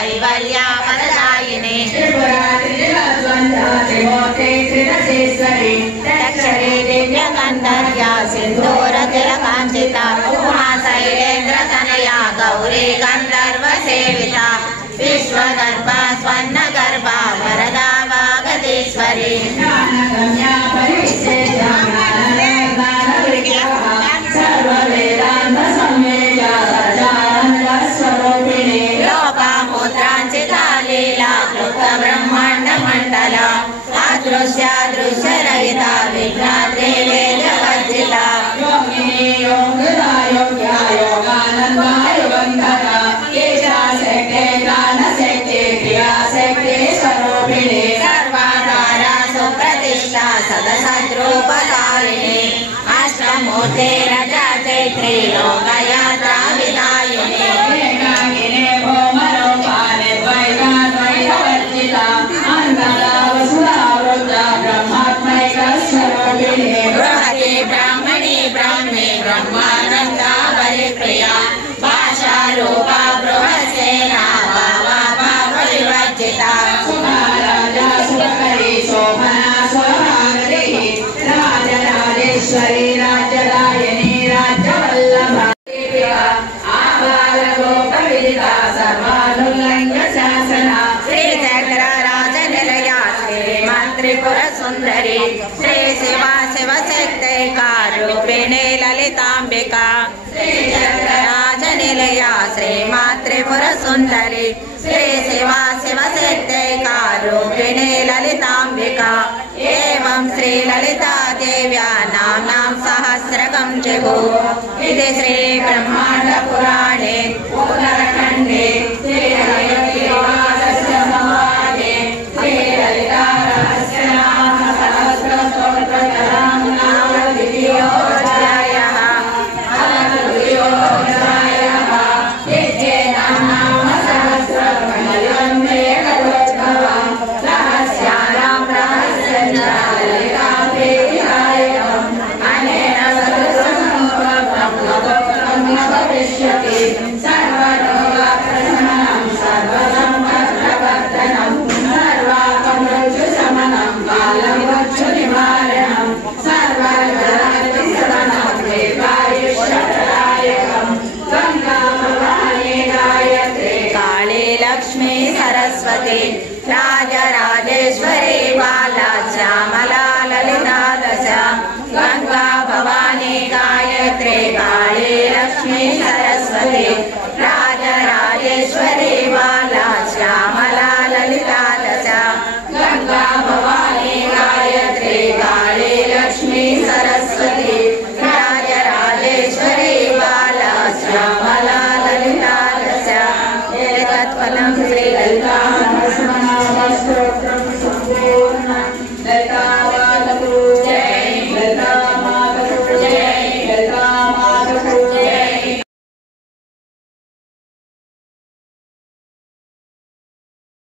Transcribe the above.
कैवल्या वरदायिनी दक्षिणे दिव्यगन्धर्या सिन्दूरतिलकाञ्चिता उमाशैलेन्द्रतनया गौरी गन्धर्वसेविता विश्वगर्भा स्वर्णगर्भा वरदा वागतीश्वरी लोपामुद्राञ्चिता लीला ब्रह्माण्डमण्डला अदृश्या दृश्यरहिता विघ्नाद्रि वेदवर्जिता योगिनी योगिता योग्या योगानन्दा युगन्धरा ईशाशक्ते ज्ञानशक्ते क्रियाशक्ते स्वरूपिणी सर्वाधारा सुप्रतिष्ठा सदसद्रूपधारिणी अष्टमूर्ते रजा चैत्री लोकयात्रा विदायिनी एकाकिनी भौमरूपाणि द्वैता द्वैतवर्जिता अन्तरा वसुधा वृद्धा ब्रह्मात्मैका स्वरूपिणी बृहति ब्राह्मणी ब्राह्मी ब्रह्मानन्दा परिप्रिया भाषारूपा बृहत्सेना भावा भावविवर्जिता सुधाराजा सुरकरी शोभना स्वभागतिः राजराजेश्वरी राज्यदायिनी राज्यवल्लभा आबालगोपविदिता सर्वानुल्लङ्घ्य शासना श्रीचक्रराजनिलया श्रीमन्त्रिपुरसुन्दरी श्री शिवा शिवशक्तैकारूपिणी ललिताम्बिका श्रीचक्रराजनिलया श्रीमन्त्रिपुरसुन्दरी श्री शिवा शिवशक्तैकारूपिणी ललिताम्बिका एवं श्री ललिता देव्या नाम्नां सहस्रकं जगो इति श्री ब्रह्माण्ड पुराणे उत्तरखण्डे श्री हयग्रीवासस्य संवादे श्री ललिता रहस्यनाम सहस्र स्तोत्रकरं नाम द्वितीयोऽध्यायः द्वितीयोऽध्यायः इत्येतं नाम सहस्रखण्डं मेघदोद्भवं रहस्यानां रहस्यञ्च ललिताम्बिकायकम् अनेन सदसमुपब्धं नवोक्तं न भविष्यति सर्वरोगप्रशमनं सर्वसम्पत्प्रवर्धनं सर्वापमृत्युशमनं कालमृत्युनिवारणं सर्वजनार्तिसदनं दीर्घायुष्यप्रदायकं गङ्गाभवानी गायत्री काली लक्ष्मी सरस्वती राजराजेश्वरी बाला श्यामला ललिता दश गंगा भवानी गायत्री काली लक्ष्मी सरस्वती राजराजेश्वरी बाला श्यामला ललिता दश गंगा भवानी गायत्री काली लक्ष्मी सरस्वती राजराजेश्वरी बाला श्यामला ललिता दश एतत् फलं श्री